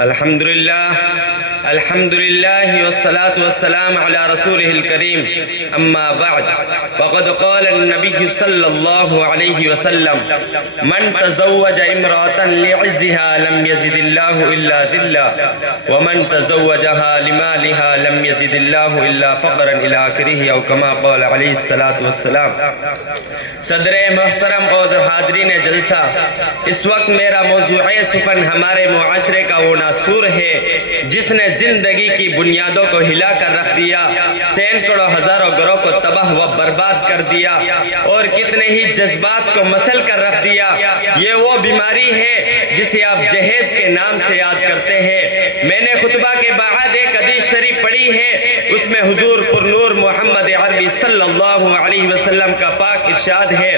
الحمد لله والصلاة والسلام على رسوله الكريم أما بعد فقد قال النبي صلى الله عليه وسلم من تزوج امرأة لعزها لم يزد الله إلا ذلا ومن تزوجها لمالها لم يزد الله إلا فقرا إلى آخره أو كما قال عليه الصلاة والسلام۔ صدر محترم اور حاضرین جلسہ، اس وقت میرا موضوع سخن ہمارے معاشرے کا وہ ناسور ہے جس نے زندگی کی بنیادوں کو ہلا کر رکھ دیا، سینکڑوں ہزاروں گھروں کو تباہ و برباد کر دیا اور کتنے ہی جذبات کو مسل کر رکھ دیا۔ یہ وہ بیماری ہے جسے آپ جہیز کے نام سے یاد کرتے ہیں۔ میں نے خطبہ کے بعد ایک حدیث شریف پڑھی ہے، اس میں حضور پر نور محمد عربی صلی اللہ علیہ وسلم کا پاک ارشاد ہے،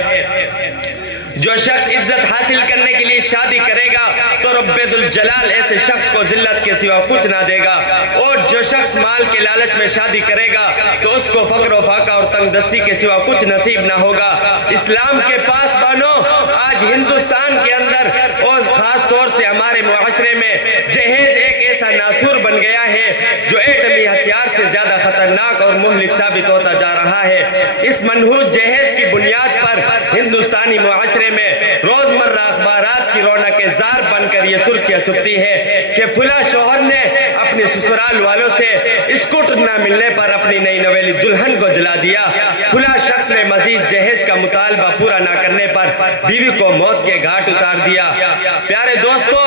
جو شخص عزت حاصل کرنے کے لیے شادی کرے گا تو رب ذوالجلال ایسے شخص کو ذلت کے سوا کچھ نہ دے گا، اور جو شخص مال کے لالچ میں شادی کرے گا تو اس کو فقر و فاقہ اور تنگ دستی کے سوا کچھ نصیب نہ ہوگا۔ اسلام کے پاس بانو، آج ہندوستان کے اندر اور خاص طور سے ہمارے معاشرے میں جہیز ایک ایسا ناسور بن گیا ہے جو ایٹمی ہتھیار سے زیادہ خطرناک اور مہلک ثابت ہوتا جا رہا ہے۔ اس منحوس جہیز کی بنیاد پر ہندوستانی معاشرے میں روزمرہ اخبارات کی رونق زار بن کر یہ سرخیاں چھپتی ہے کہ فلاں شوہر نے اپنے سسرال والوں سے اسکوٹر نہ ملنے پر اپنی نئی نویلی دلہن کو جلا دیا، فلاں شخص نے مزید جہیز کا مطالبہ پورا نہ کرنے پر بیوی کو موت کے گھاٹ اتار دیا۔ پیارے دوستو،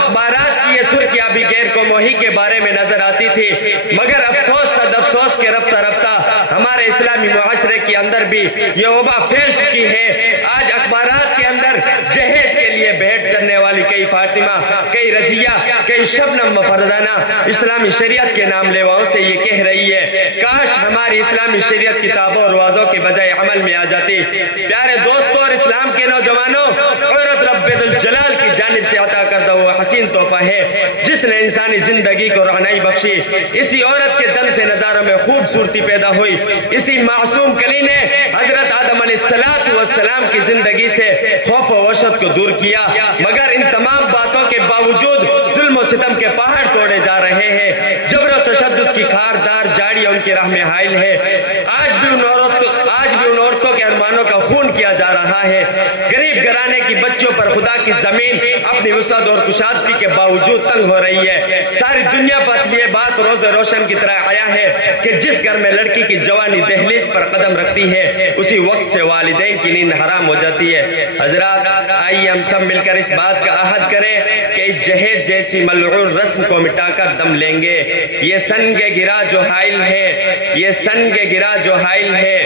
اخبارات کی یہ سرخیاں بھی غیر قوموہی کے بارے میں نظر آتی تھی، مگر افسوس صد افسوس کے رفتہ رفتہ ہمارے اسلامی معاشرے کے اندر بھی یہ وبا پھیل چکی ہے۔ آج اخبارات کے اندر جہیز کے لیے بھیٹ چڑھنے والی کئی فاطمہ، کئی رضیہ، کئی شبنم و فرزانہ اسلامی شریعت کے نام لیواؤں سے یہ کہہ رہی ہے، کاش ہماری اسلامی شریعت کتابوں اور وعظوں کے بجائے عمل میں آ جاتی۔ پیارے دوستوں اور اسلام کے نوجوانوں، عورت رب ذوالجلال کی جانب سے عطا کردہ وہ حسین تحفہ ہے جس نے انسانی زندگی کو رہنائی بخشی۔ اسی عورت کے دم سے نظاروں میں خوبصورتی پیدا ہوئی، اسی معصوم کلی نے حضرت آدم علیہ السلام کی زندگی سے خوف و وحشت کو دور کیا، مگر ان تمام باتوں کے باوجود ظلم و ستم کے پہاڑ توڑے جا رہے ہیں، جبر و تشدد کی خاردار جاڑیاں ان کی راہ میں حائل ہے۔ آج بھی ان عورتوں کے ارمانوں کا خون کیا جا رہا ہے۔ غریب گھرانے کی بچوں پر خدا کی زمین اپنی وسعت اور کشادگی کے باوجود تنگ ہو رہی ہے۔ ساری دنیا پر یہ بات روز روشن کی طرح آیا ہے کہ جس گھر میں لڑکی کی جوانی دہلیز پر قدم رکھتی ہے اسی وقت سے والدین کی نیند حرام ہو جاتی ہے۔ حضرات، آئیے ہم سب مل کر اس بات کا عہد کریں کہ جہیز جیسی ملعون رسم کو مٹا کر دم لیں گے۔ یہ سنگ گرا جو حائل ہے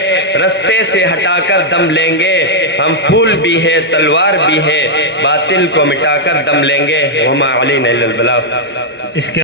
رستے سے ہٹا کر دم لیں گے، ہم پھول بھی ہے تلوار بھی ہے، باطل کو مٹا کر دم لیں گے، وما علینا الا البلاغ۔